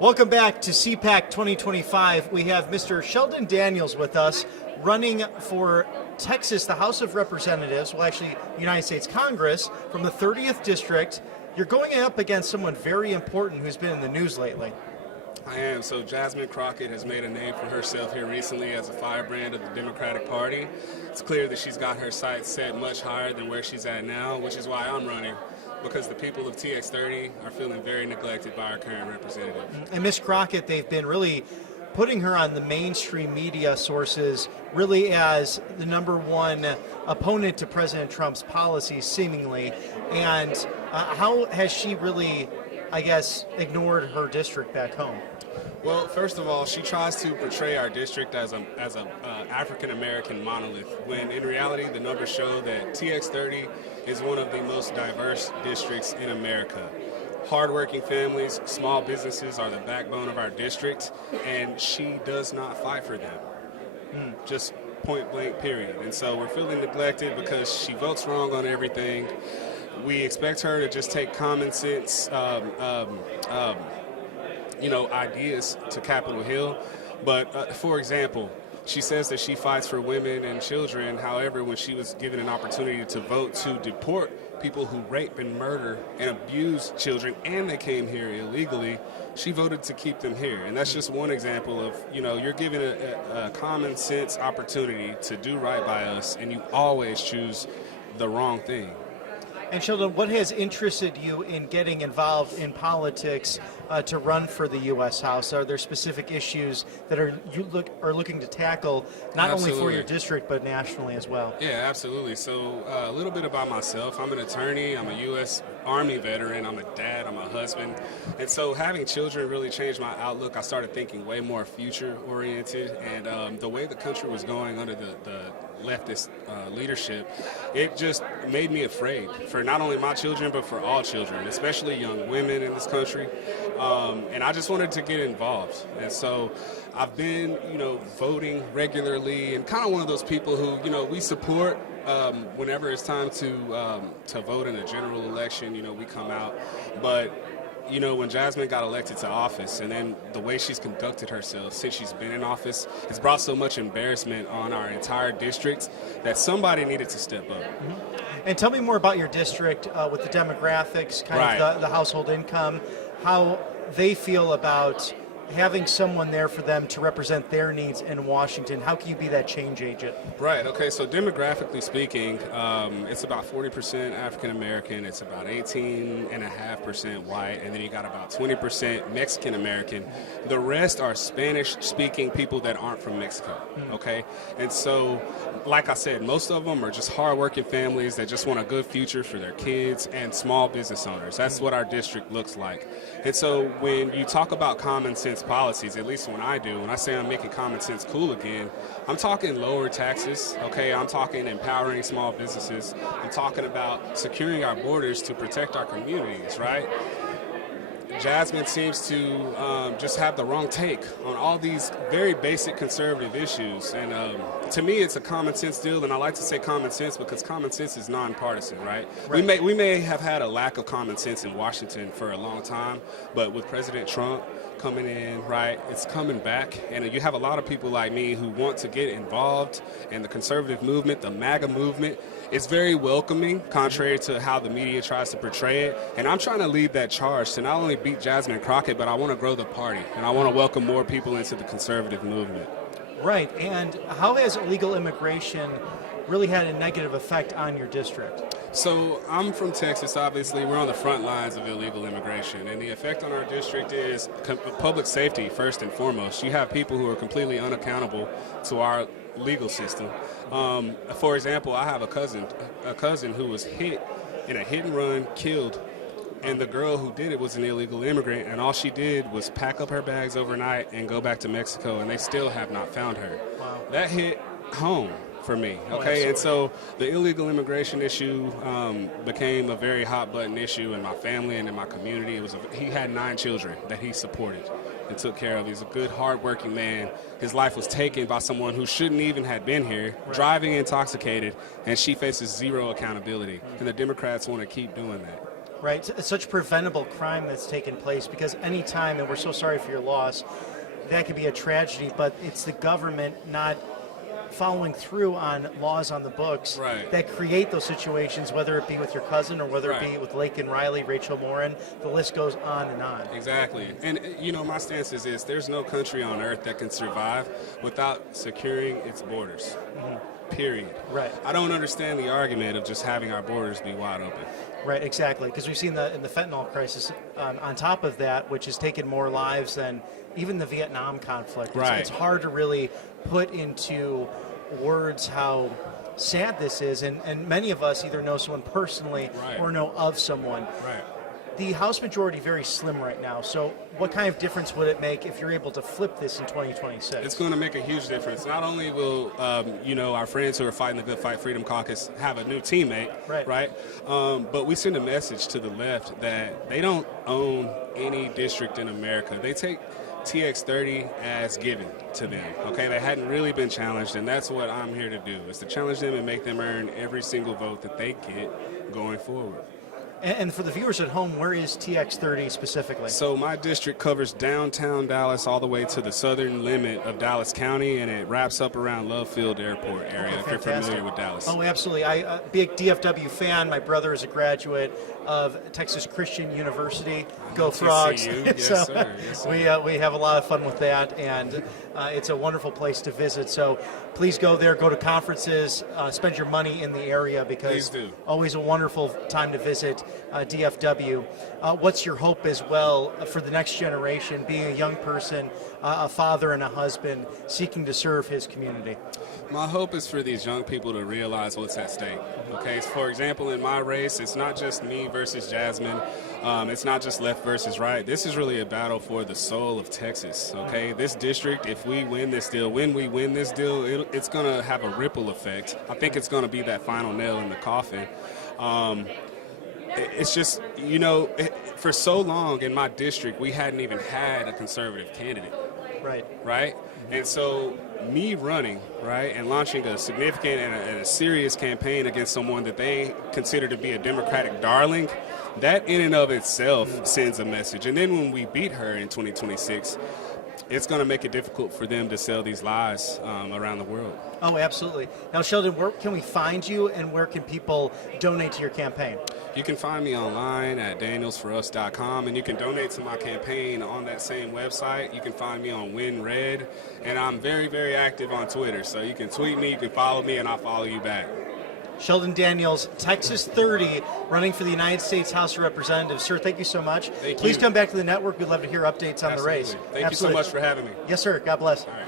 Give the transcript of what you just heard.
Welcome back to CPAC 2025. We have Mr. Sholdon Daniels with us, running for Texas, the House of Representatives, well actually United States Congress, from the 30th District. You're going up against someone very important who's been in the news lately. I am. So Jasmine Crockett has made a name for herself here recently as a firebrand of the Democratic Party. It's clear that she's got her sights set much higher than where she's at now, which is why I'm running, because the people of TX30 are feeling very neglected by our current representative. And Ms. Crockett, they've been really putting her on the mainstream media sources really as the number one opponent to President Trump's policies, seemingly. And how has she really, I guess, ignored her district back home? Well, first of all, she tries to portray our district as a African-American monolith, when in reality the numbers show that TX30 is one of the most diverse districts in America. Hardworking families, small businesses are the backbone of our district, and she does not fight for them. Just point blank, period. And so we're feeling neglected because she votes wrong on everything. We expect her to just take common sense ideas to Capitol Hill. But for example, she says that she fights for women and children. However, when she was given an opportunity to vote to deport people who rape and murder and abuse children, and they came here illegally, she voted to keep them here. And that's just one example of, you're given a common sense opportunity to do right by us, and you always choose the wrong thing. And Sheldon, what has interested you in getting involved in politics to run for the U.S. House? Are there specific issues that you are looking to tackle, not Absolutely. only for your district, but nationally as well? Yeah, absolutely. So a little bit about myself. I'm an attorney. I'm a U.S. Army veteran. I'm a dad. I'm a husband. And so having children really changed my outlook. I started thinking way more future-oriented. And the way the country was going under the leftist leadership, it just made me afraid for not only my children, but for all children, especially young women in this country. And I just wanted to get involved. And so I've been, voting regularly, and kind of one of those people who, we support whenever it's time to vote in a general election, we come out. But when Jasmine got elected to office, and then the way she's conducted herself since she's been in office, has brought so much embarrassment on our entire district that somebody needed to step up. Mm-hmm. And tell me more about your district with the demographics, kind of the household income, how they feel about having someone there for them to represent their needs in Washington. How can you be that change agent? Right, okay, so demographically speaking, it's about 40% African American, it's about 18.5% white, and then you got about 20% Mexican American. The rest are Spanish speaking people that aren't from Mexico, okay? And so, like I said, most of them are just hardworking families that just want a good future for their kids, and small business owners. That's what our district looks like. And so when you talk about common sense policies, at least when I do, when I say I'm making common sense cool again, I'm talking lower taxes, okay? I'm talking empowering small businesses. I'm talking about securing our borders to protect our communities, right? Jasmine seems to just have the wrong take on all these very basic conservative issues. And to me, it's a common sense deal, and I like to say common sense because common sense is nonpartisan, right? We may have had a lack of common sense in Washington for a long time, but with President Trump coming in, right, it's coming back, and you have a lot of people like me who want to get involved in the conservative movement, the MAGA movement. It's very welcoming, contrary to how the media tries to portray it, and I'm trying to lead that charge to not only beat Jasmine Crockett, but I want to grow the party, and I want to welcome more people into the conservative movement. Right, and how has illegal immigration really had a negative effect on your district? So I'm from Texas, obviously. We're on the front lines of illegal immigration, and the effect on our district is public safety first and foremost. You have people who are completely unaccountable to our legal system. For example, I have a cousin who was hit in a hit and run, killed, and the girl who did it was an illegal immigrant, and all she did was pack up her bags overnight and go back to Mexico, and they still have not found her. Wow. That hit home for me, okay? And so the illegal immigration issue became a very hot button issue in my family and in my community. He had 9 children that he supported and took care of. He's a good, hard-working man. His life was taken by someone who shouldn't even have been here, driving intoxicated, and she faces zero accountability. And the Democrats want to keep doing that. right? It's such preventable crime that's taken place, because any time, and we're so sorry for your loss, that could be a tragedy, but it's the government not following through on laws on the books that create those situations, whether it be with your cousin or whether it be with Lake and Riley, Rachel Morin. The list goes on and on. Exactly. And, my stance is this: there's no country on earth that can survive without securing its borders. Period. Right. I don't understand the argument of just having our borders be wide open. Right, exactly. Because we've seen in the fentanyl crisis, on top of that, which has taken more lives than even the Vietnam conflict. It's hard to really put into words how sad this is, and many of us either know someone personally or know of someone. Right. The House majority very slim right now, so what kind of difference would it make if you're able to flip this in 2026? It's going to make a huge difference. Not only will, our friends who are fighting the Good Fight Freedom Caucus have a new teammate, right? But we send a message to the left that they don't own any district in America. They take TX30 as given to them, okay? They hadn't really been challenged, and that's what I'm here to do, is to challenge them and make them earn every single vote that they get going forward. And for the viewers at home, where is TX30 specifically? So my district covers downtown Dallas all the way to the southern limit of Dallas County, and it wraps up around Love Field Airport area, if you're familiar with Dallas. Oh, absolutely. I'm a big DFW fan. My brother is a graduate of Texas Christian University. Go Frogs. Yes, so sir. Yes, sir. We have a lot of fun with that, and it's a wonderful place to visit. So please go there, go to conferences, spend your money in the area, because always a wonderful time to visit DFW. What's your hope as well for the next generation, being a young person, a father and a husband, seeking to serve his community? My hope is for these young people to realize what's at stake. Okay, so for example, in my race, it's not just me versus Jasmine. It's not just left versus right. This is really a battle for the soul of Texas. Okay, this district, if we win this deal, when we win this deal, it's going to have a ripple effect. I think it's going to be that final nail in the coffin. It's just, for so long in my district, we hadn't even had a conservative candidate. Right? And so me running, and launching a significant and a serious campaign against someone that they consider to be a Democratic darling, that in and of itself sends a message. And then when we beat her in 2026, it's going to make it difficult for them to sell these lies around the world. Oh, absolutely. Now, Sholdon, where can we find you, and where can people donate to your campaign? You can find me online at danielsforus.com, and you can donate to my campaign on that same website. You can find me on WinRed, and I'm very, very active on Twitter. So you can tweet me, you can follow me, and I'll follow you back. Sholdon Daniels, Texas 30, running for the United States House of Representatives. Sir, thank you so much. Please come back to the network. We'd love to hear updates on the race. Thank you so much for having me. Yes, sir. God bless. All right.